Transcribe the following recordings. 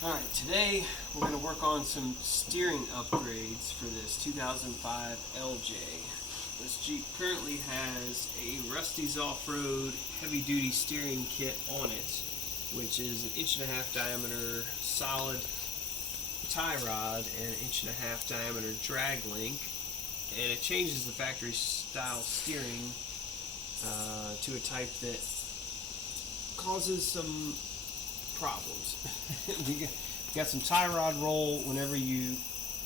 Alright, today we're going to work on some steering upgrades for this 2005 LJ. This Jeep currently has a Rustys Offroad heavy-duty steering kit on it, which is an 1.5" diameter solid tie rod and an 1.5" diameter drag link, and it changes the factory style steering to a type that causes some problems. We got some tie rod roll. Whenever you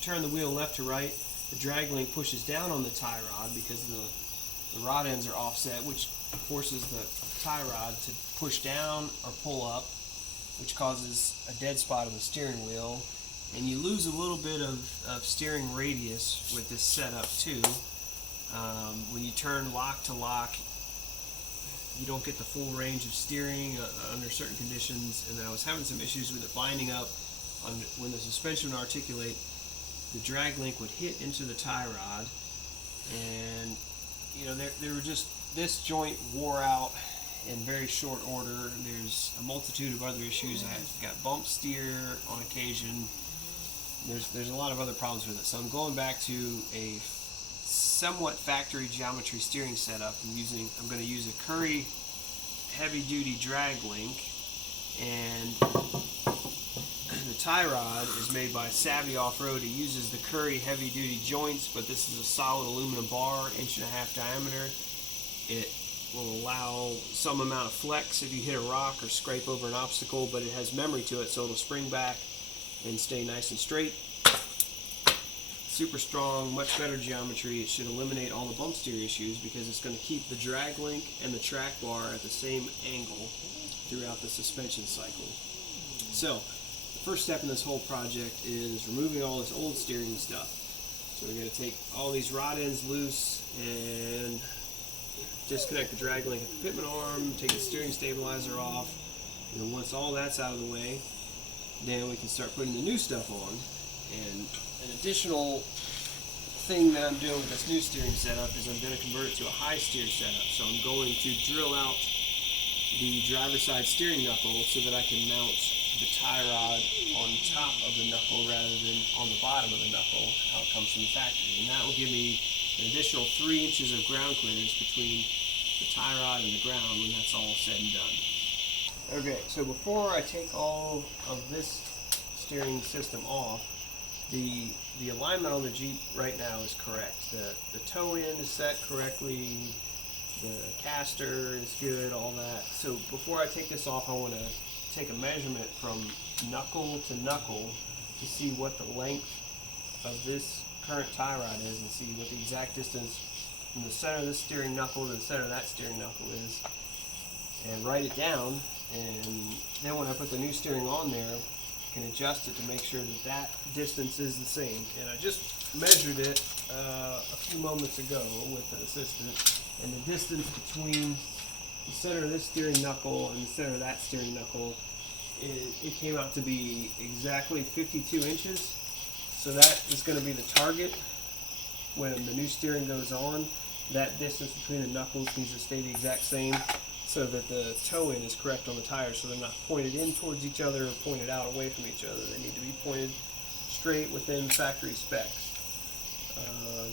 turn the wheel left to right, the drag link pushes down on the tie rod because the rod ends are offset, which forces the tie rod to push down or pull up, which causes a dead spot on the steering wheel. And you lose a little bit of steering radius with this setup too. When you turn lock to lock, you don't get the full range of steering under certain conditions, and then I was having some issues with it binding up. When the suspension would articulate, the drag link would hit into the tie rod, and there were just, this joint wore out in very short order. There's a multitude of other issues. I've got bump steer on occasion. There's a lot of other problems with it, so I'm going back to a somewhat factory geometry steering setup. I'm going to use a Currie heavy-duty drag link, and the tie rod is made by Savvy Offroad. It uses the Currie heavy-duty joints, but this is a solid aluminum bar, 1.5" diameter. It will allow some amount of flex if you hit a rock or scrape over an obstacle, but it has memory to it, so it'll spring back and stay nice and straight. Super strong, much better geometry. It should eliminate all the bump steer issues because it's going to keep the drag link and the track bar at the same angle throughout the suspension cycle. So, the first step in this whole project is removing all this old steering stuff. So we're going to take all these rod ends loose and disconnect the drag link at the pitman arm, take the steering stabilizer off, and then once all that's out of the way, then we can start putting the new stuff on. And an additional thing that I'm doing with this new steering setup is I'm going to convert it to a high steer setup. So I'm going to drill out the driver's side steering knuckle so that I can mount the tie rod on top of the knuckle rather than on the bottom of the knuckle, how it comes from the factory. And that will give me an additional 3 inches of ground clearance between the tie rod and the ground when that's all said and done. Okay, so before I take all of this steering system off, the alignment on the Jeep right now is correct. The toe end is set correctly, the caster is good, all that. So before I take this off, I want to take a measurement from knuckle to knuckle to see what the length of this current tie rod is and see what the exact distance from the center of this steering knuckle to the center of that steering knuckle is, and write it down. And then when I put the new steering on there, can adjust it to make sure that that distance is the same. And I just measured it a few moments ago with the assistant, and the distance between the center of this steering knuckle and the center of that steering knuckle, it came out to be exactly 52 inches. So that is going to be the target when the new steering goes on. That distance between the knuckles needs to stay the exact same, so that the toe end is correct on the tires, so they're not pointed in towards each other or pointed out away from each other. They need to be pointed straight within factory specs.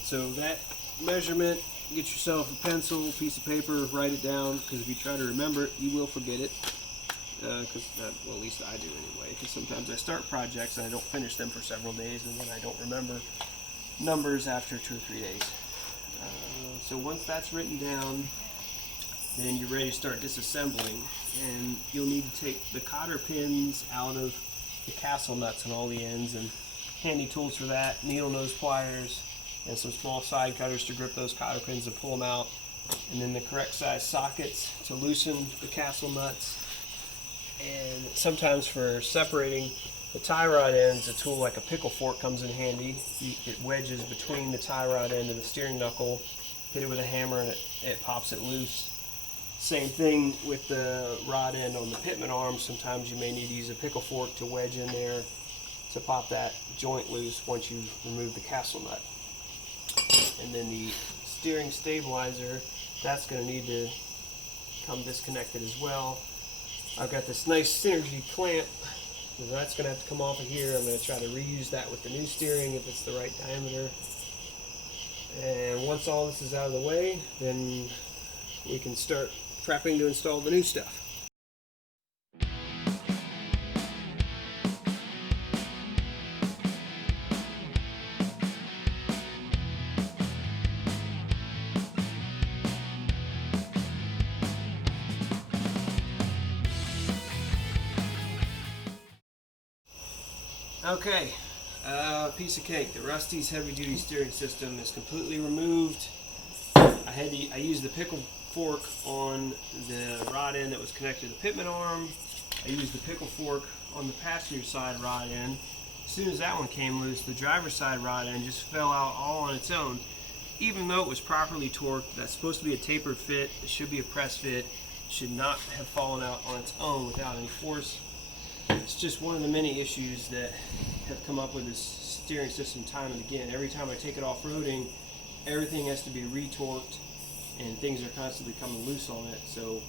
So that measurement, get yourself a pencil, piece of paper, write it down, because if you try to remember it, you will forget it. Well, at least I do anyway, because sometimes I start projects and I don't finish them for several days, and then I don't remember numbers after 2 or 3 days. So once that's written down, then you're ready to start disassembling, and you'll need to take the cotter pins out of the castle nuts on all the ends, and handy tools for that, needle nose pliers and some small side cutters to grip those cotter pins and pull them out, and then the correct size sockets to loosen the castle nuts. And sometimes for separating the tie rod ends, a tool like a pickle fork comes in handy. It wedges between the tie rod end and the steering knuckle, hit it with a hammer and it pops it loose. Same thing with the rod end on the pitman arm. Sometimes you may need to use a pickle fork to wedge in there to pop that joint loose once you've removed the castle nut. And then the steering stabilizer, that's going to need to come disconnected as well. I've got this nice Synergy clamp So that's going to have to come off of here. I'm going to try to reuse that with the new steering if it's the right diameter. And once all this is out of the way, then we can start prepping to install the new stuff. Okay, piece of cake. The Rustys heavy duty steering system is completely removed. I used the pickle fork on the rod end that was connected to the pitman arm. I used the pickle fork on the passenger side rod end. As soon as that one came loose, the driver's side rod end just fell out all on its own. Even though it was properly torqued, that's supposed to be a tapered fit, it should be a press fit, it should not have fallen out on its own without any force. It's just one of the many issues that have come up with this steering system time and again. Every time I take it off-roading, everything has to be retorqued and things are constantly coming loose on it. So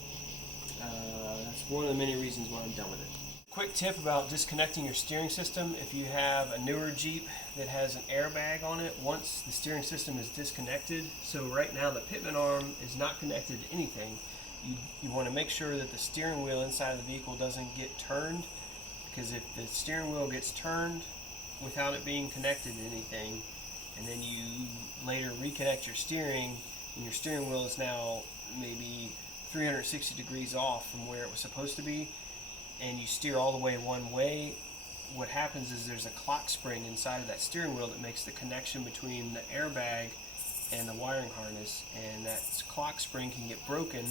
that's one of the many reasons why I'm done with it. Quick tip about disconnecting your steering system. If you have a newer Jeep that has an airbag on it, once the steering system is disconnected, so right now the pitman arm is not connected to anything, you want to make sure that the steering wheel inside of the vehicle doesn't get turned, because if the steering wheel gets turned without it being connected to anything, and then you later reconnect your steering, and your steering wheel is now maybe 360 degrees off from where it was supposed to be, and you steer all the way one way, what happens is there's a clock spring inside of that steering wheel that makes the connection between the airbag and the wiring harness, and that clock spring can get broken,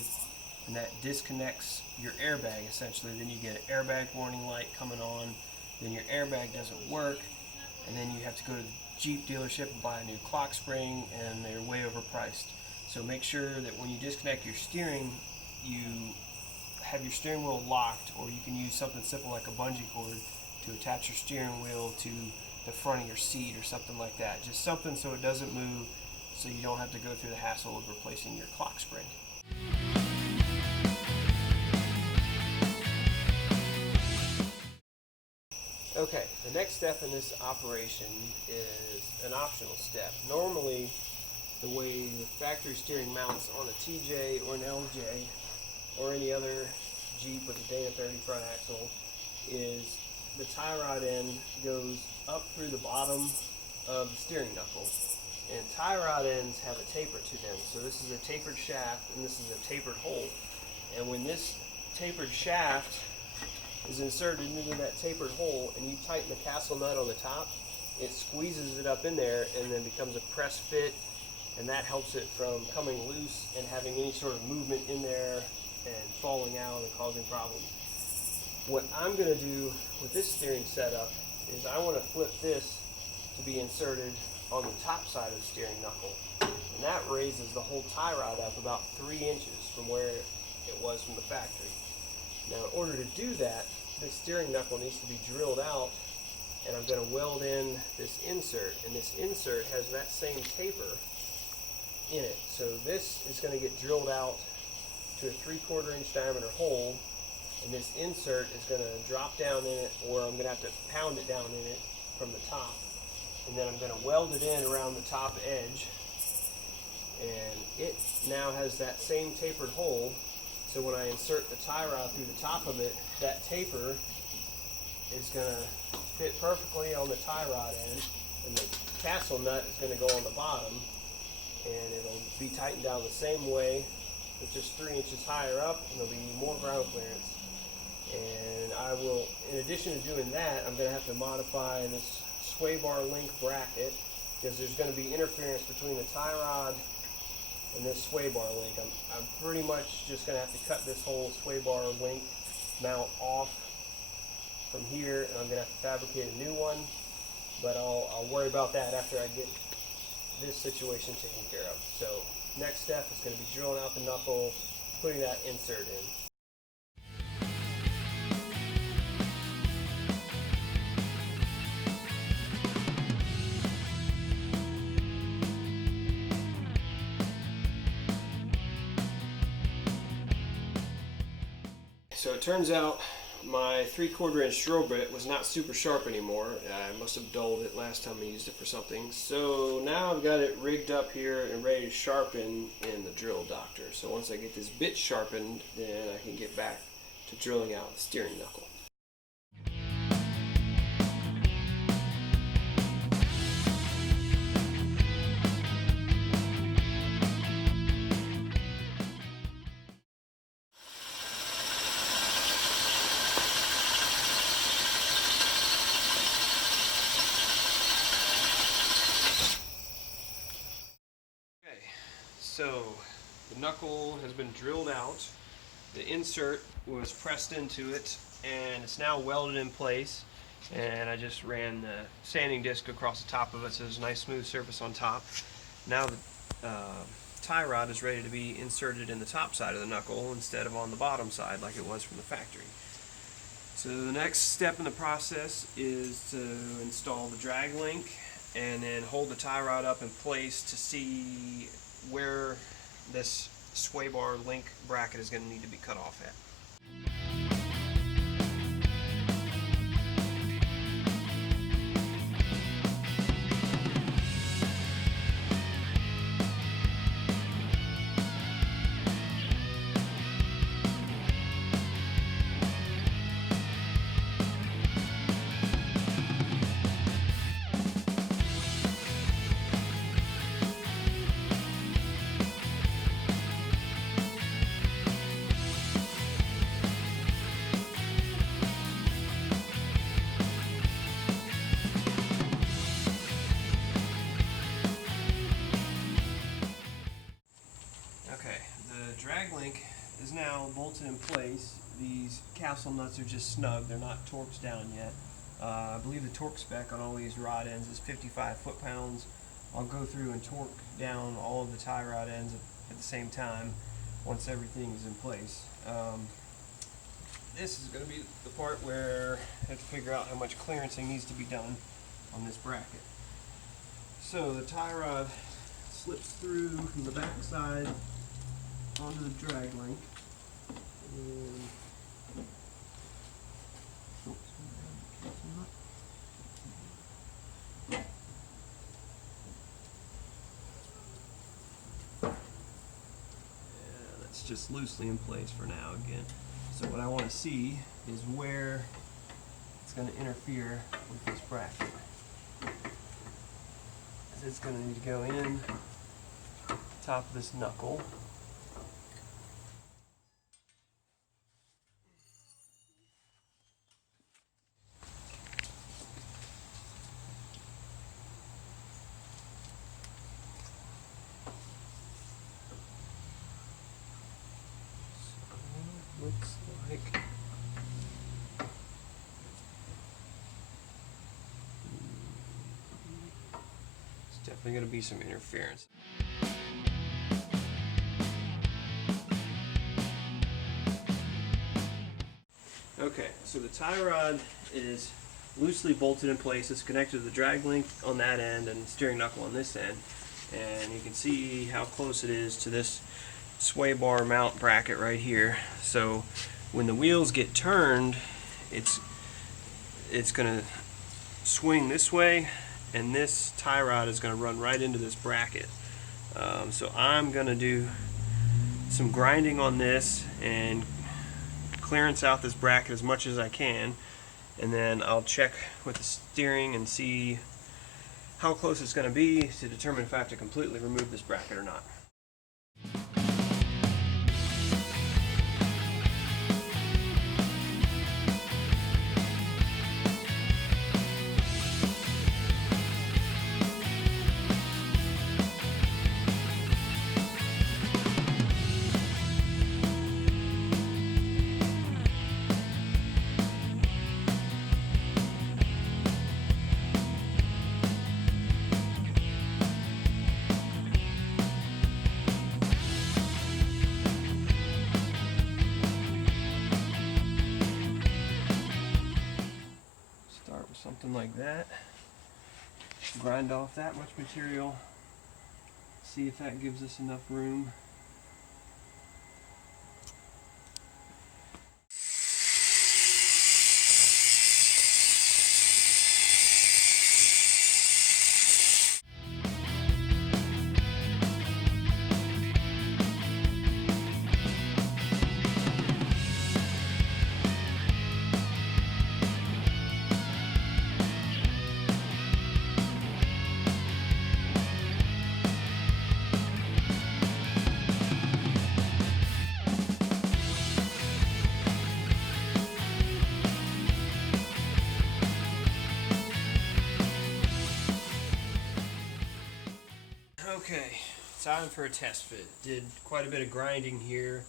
and that disconnects your airbag essentially. Then you get an airbag warning light coming on, then your airbag doesn't work, and then you have to go to the Jeep dealership and buy a new clock spring, and they're way overpriced. So make sure that when you disconnect your steering, you have your steering wheel locked, or you can use something simple like a bungee cord to attach your steering wheel to the front of your seat or something like that. Just something so it doesn't move, so you don't have to go through the hassle of replacing your clock spring. Okay, the next step in this operation is an optional step. Normally, the way the factory steering mounts on a TJ or an LJ or any other Jeep with a Dana 30 front axle is the tie rod end goes up through the bottom of the steering knuckle. And tie rod ends have a taper to them. So this is a tapered shaft and this is a tapered hole. And when this tapered shaft is inserted into that tapered hole and you tighten the castle nut on the top, it squeezes it up in there and then becomes a press fit, and that helps it from coming loose and having any sort of movement in there and falling out and causing problems. What I'm going to do with this steering setup is I want to flip this to be inserted on the top side of the steering knuckle, and that raises the whole tie rod up about 3 inches from where it was from the factory. Now in order to do that, this steering knuckle needs to be drilled out, and I'm going to weld in this insert, and this insert has that same taper in it. So this is going to get drilled out to a 3/4 inch diameter hole, and this insert is going to drop down in it, or I'm going to have to pound it down in it from the top, and then I'm going to weld it in around the top edge, and it now has that same tapered hole. So when I insert the tie rod through the top of it, that taper is going to fit perfectly on the tie rod end, and the castle nut is going to go on the bottom, and it'll be tightened down the same way, but just 3 inches higher up, and there'll be more ground clearance. And I will, in addition to doing that, I'm going to have to modify this sway bar link bracket, because there's going to be interference between the tie rod and this sway bar link. I'm pretty much just going to have to cut this whole sway bar link mount off from here, and I'm going to have to fabricate a new one, but I'll worry about that after I get this situation taken care of. So next step is going to be drilling out the knuckle, putting that insert in. So it turns out my 3/4 inch drill bit was not super sharp anymore. I must have dulled it last time I used it for something. So now I've got it rigged up here and ready to sharpen in the drill doctor. So once I get this bit sharpened, then I can get back to drilling out the steering knuckle. So the knuckle has been drilled out, the insert was pressed into it, and it's now welded in place. And I just ran the sanding disc across the top of it so there's a nice smooth surface on top. Now the tie rod is ready to be inserted in the top side of the knuckle instead of on the bottom side like it was from the factory. So the next step in the process is to install the drag link and then hold the tie rod up in place to see where this sway bar link bracket is going to need to be cut off at. Drag link is now bolted in place. These castle nuts are just snug, they're not torqued down yet. I believe the torque spec on all these rod ends is 55 foot-pounds. I'll go through and torque down all of the tie rod ends at the same time once everything is in place. This is going to be the part where I have to figure out how much clearancing needs to be done on this bracket. So the tie rod slips through from the back side onto the drag link. That's just loosely in place for now again. So what I want to see is where it's going to interfere with this bracket. It's going to need to go in top of this knuckle. Looks like it's definitely going to be some interference. Okay, so the tie rod is loosely bolted in place. It's connected to the drag link on that end and steering knuckle on this end. And you can see how close it is to this sway bar mount bracket right here. So when the wheels get turned, it's going to swing this way, and this tie rod is going to run right into this bracket. So I'm going to do some grinding on this and clearance out this bracket as much as I can, and then I'll check with the steering and see how close it's going to be to determine if I have to completely remove this bracket or not. Something like that. Grind off that much material. See if that gives us enough room. Okay, time for a test fit. Did quite a bit of grinding here.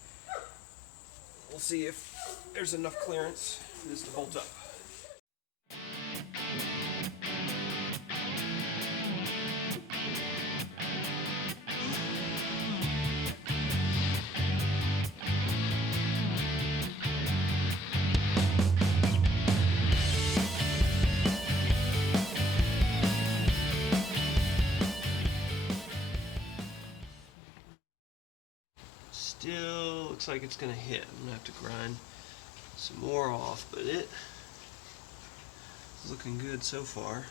We'll see if there's enough clearance for this to bolt up. Still looks like it's gonna hit. I'm gonna have to grind some more off, but it's looking good so far.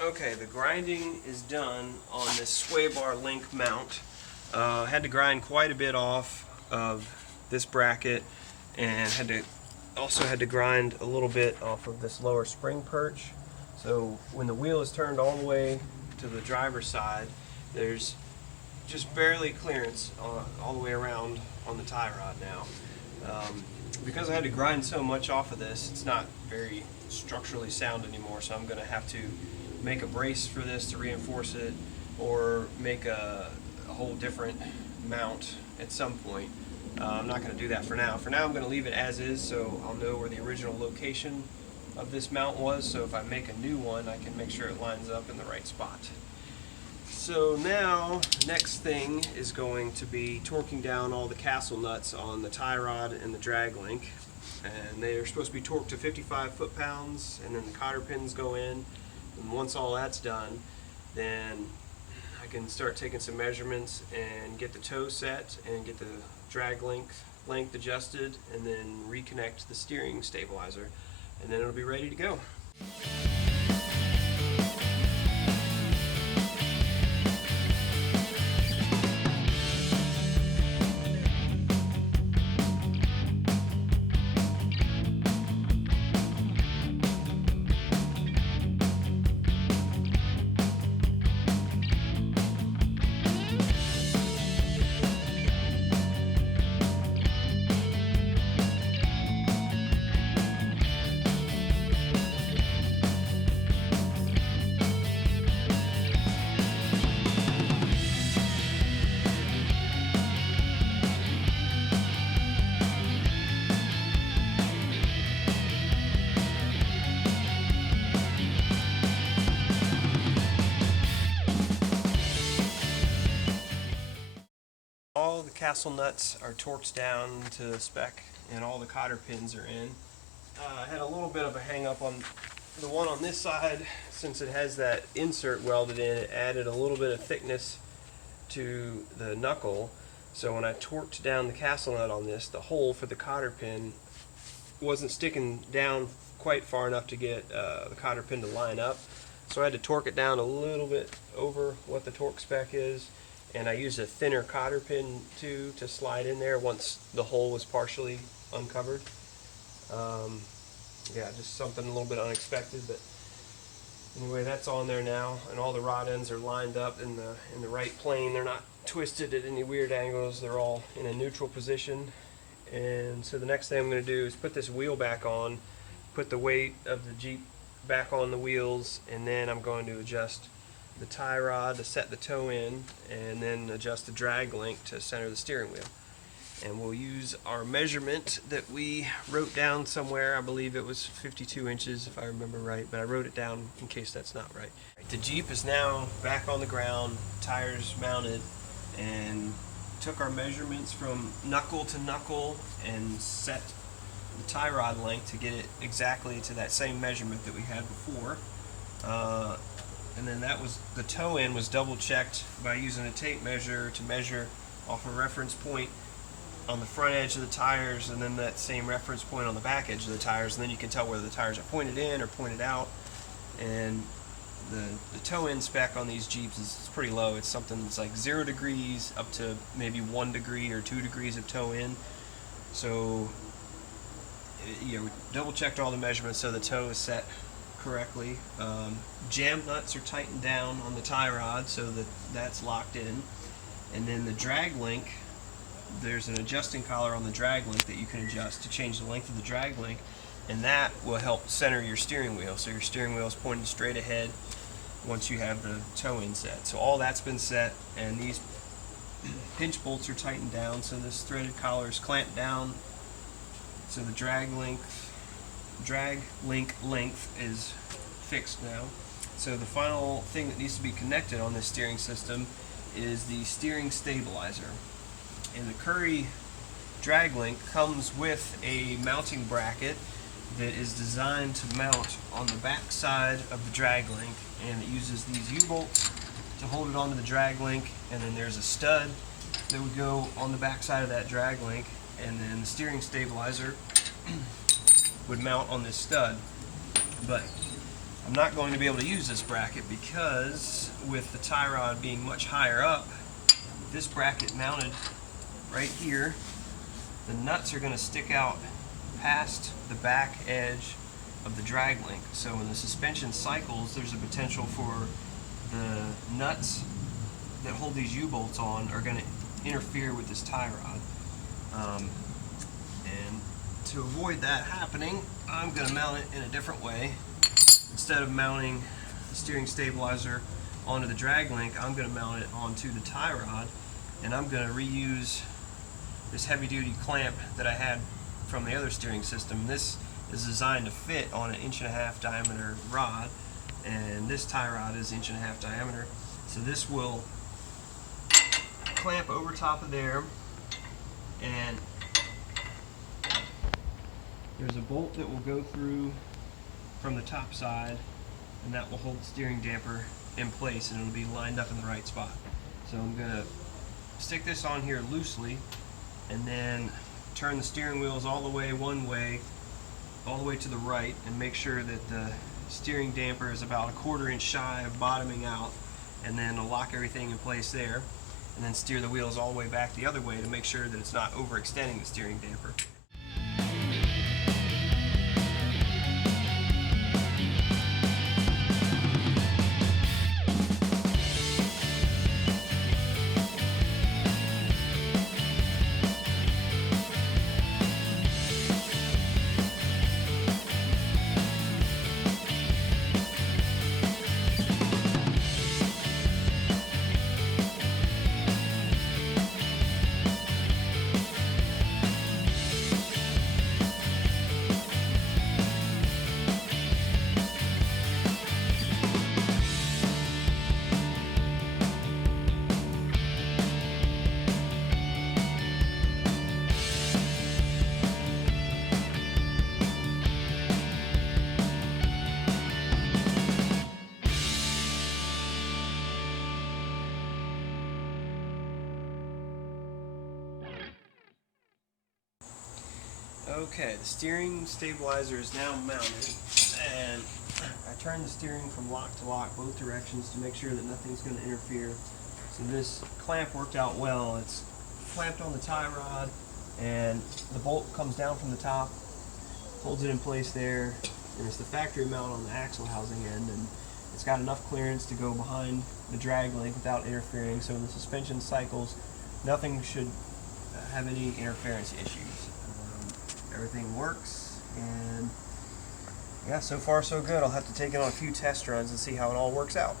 Okay, the grinding is done on this sway bar link mount. Had to grind quite a bit off of this bracket, and also had to grind a little bit off of this lower spring perch. So when the wheel is turned all the way to the driver's side, there's just barely clearance all the way around on the tie rod now. Because I had to grind so much off of this, it's not very structurally sound anymore, so I'm going to have to make a brace for this to reinforce it, or make a whole different mount at some point. I'm not going to do that for now. For now I'm going to leave it as is, so I'll know where the original location of this mount was, so if I make a new one I can make sure it lines up in the right spot. So now, next thing is going to be torquing down all the castle nuts on the tie rod and the drag link. And they are supposed to be torqued to 55 foot-pounds, and then the cotter pins go in. And once all that's done, then I can start taking some measurements and get the toe set and get the drag length adjusted, and then reconnect the steering stabilizer, and then it'll be ready to go. All the castle nuts are torqued down to spec, and all the cotter pins are in. I had a little bit of a hang up on the one on this side. Since it has that insert welded in, it added a little bit of thickness to the knuckle. So when I torqued down the castle nut on this, the hole for the cotter pin wasn't sticking down quite far enough to get the cotter pin to line up. So I had to torque it down a little bit over what the torque spec is. And I used a thinner cotter pin too to slide in there once the hole was partially uncovered. Yeah, just something a little bit unexpected, but anyway, that's on there now, and all the rod ends are lined up in the right plane. They're not twisted at any weird angles. They're all in a neutral position. And so the next thing I'm going to do is put this wheel back on, put the weight of the Jeep back on the wheels, and then I'm going to adjust the tie rod to set the toe in, and then adjust the drag link to center the steering wheel. And we'll use our measurement that we wrote down somewhere. I believe it was 52 inches if I remember right, but I wrote it down in case that's not right. The Jeep is now back on the ground, tires mounted, and took our measurements from knuckle to knuckle and set the tie rod length to get it exactly to that same measurement that we had before. And then the toe in was double checked by using a tape measure to measure off a reference point on the front edge of the tires, and then that same reference point on the back edge of the tires, and then you can tell whether the tires are pointed in or pointed out. And the toe in spec on these Jeeps is pretty low. It's something that's like 0 degrees up to maybe 1 degree or 2 degrees of toe in. So we double checked all the measurements so the toe is set correctly. Jam nuts are tightened down on the tie rod so that that's locked in, and then the drag link, there's an adjusting collar on the drag link that you can adjust to change the length of the drag link, and that will help center your steering wheel, so your steering wheel is pointed straight ahead once you have the toe-in set. So all that's been set, and these pinch bolts are tightened down, so this threaded collar is clamped down, so the drag link length is fixed now. So the final thing that needs to be connected on this steering system is the steering stabilizer. And the Currie drag link comes with a mounting bracket that is designed to mount on the back side of the drag link, and it uses these U-bolts to hold it onto the drag link, and then there's a stud that would go on the back side of that drag link, and then the steering stabilizer would mount on this stud. But I'm not going to be able to use this bracket because with the tie rod being much higher up, this bracket mounted right here, the nuts are going to stick out past the back edge of the drag link. So when the suspension cycles, there's a potential for the nuts that hold these U-bolts on are going to interfere with this tie rod. And to avoid that happening, I'm going to mount it in a different way. Instead of mounting the steering stabilizer onto the drag link, I'm going to mount it onto the tie rod, and I'm going to reuse this heavy-duty clamp that I had from the other steering system. This is designed to fit on an 1.5" diameter rod, and this tie rod is 1.5" diameter. So this will clamp over top of there, and there's a bolt that will go through from the top side, and that will hold the steering damper in place, and it'll be lined up in the right spot. So I'm going to stick this on here loosely, and then turn the steering wheels all the way one way, all the way to the right, and make sure that the steering damper is about 1/4 inch shy of bottoming out, and then I'll lock everything in place there, and then steer the wheels all the way back the other way to make sure that it's not overextending the steering damper. Okay, the steering stabilizer is now mounted, and I turned the steering from lock to lock both directions to make sure that nothing's going to interfere. So this clamp worked out well. It's clamped on the tie rod, and the bolt comes down from the top, holds it in place there, and it's the factory mount on the axle housing end, and it's got enough clearance to go behind the drag link without interfering, so when the suspension cycles, nothing should have any interference issues. Everything works, and yeah, so far so good. I'll have to take it on a few test runs and see how it all works out.